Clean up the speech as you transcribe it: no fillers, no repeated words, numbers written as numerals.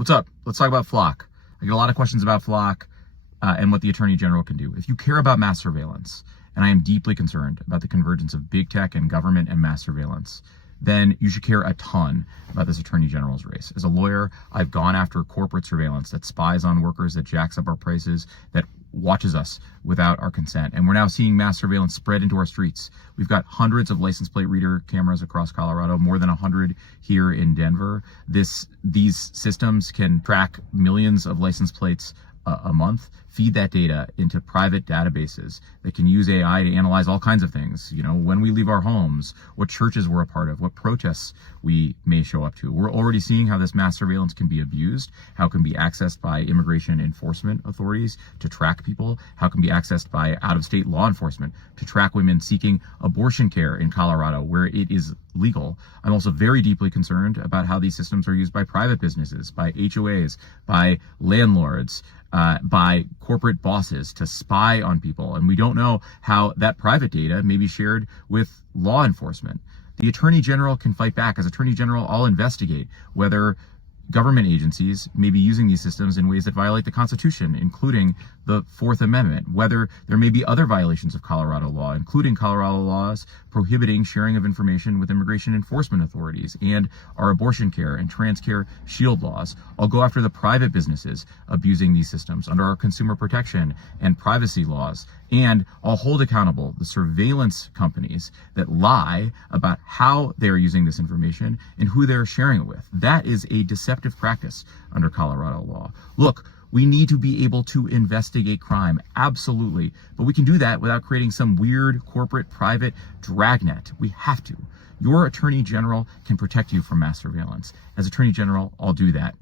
What's up? Let's talk about Flock. I get a lot of questions about Flock and what the Attorney General can do. If you care about mass surveillance, and I am deeply concerned about the convergence of big tech and government and mass surveillance, then you should care a ton about this Attorney General's race. As a lawyer, I've gone after corporate surveillance that spies on workers, that jacks up our prices, that watches us without our consent. And we're now seeing mass surveillance spread into our streets. We've got hundreds of license plate reader cameras across Colorado, more than 100 here in Denver. These systems can track millions of license plates a month, feed that data into private databases that can use AI to analyze all kinds of things. You know, when we leave our homes, what churches we're a part of, what protests we may show up to. We're already seeing how this mass surveillance can be abused, how it can be accessed by immigration enforcement authorities to track people, how it can be accessed by out-of-state law enforcement to track women seeking abortion care in Colorado, where it is legal. I'm also very deeply concerned about how these systems are used by private businesses, by HOAs, by landlords, by corporate bosses to spy on people. And we don't know how that private data may be shared with law enforcement. The Attorney General can fight back. As Attorney General, I'll investigate whether government agencies may be using these systems in ways that violate the Constitution, including the Fourth Amendment, whether there may be other violations of Colorado law, including Colorado laws prohibiting sharing of information with immigration enforcement authorities and our abortion care and trans care shield laws. I'll go after the private businesses abusing these systems under our consumer protection and privacy laws. And I'll hold accountable the surveillance companies that lie about how they're using this information and who they're sharing it with. That is a deceptive practice under Colorado law. Look, we need to be able to investigate crime, absolutely. But we can do that without creating some weird corporate private dragnet. We have to. Your Attorney General can protect you from mass surveillance. As Attorney General, I'll do that.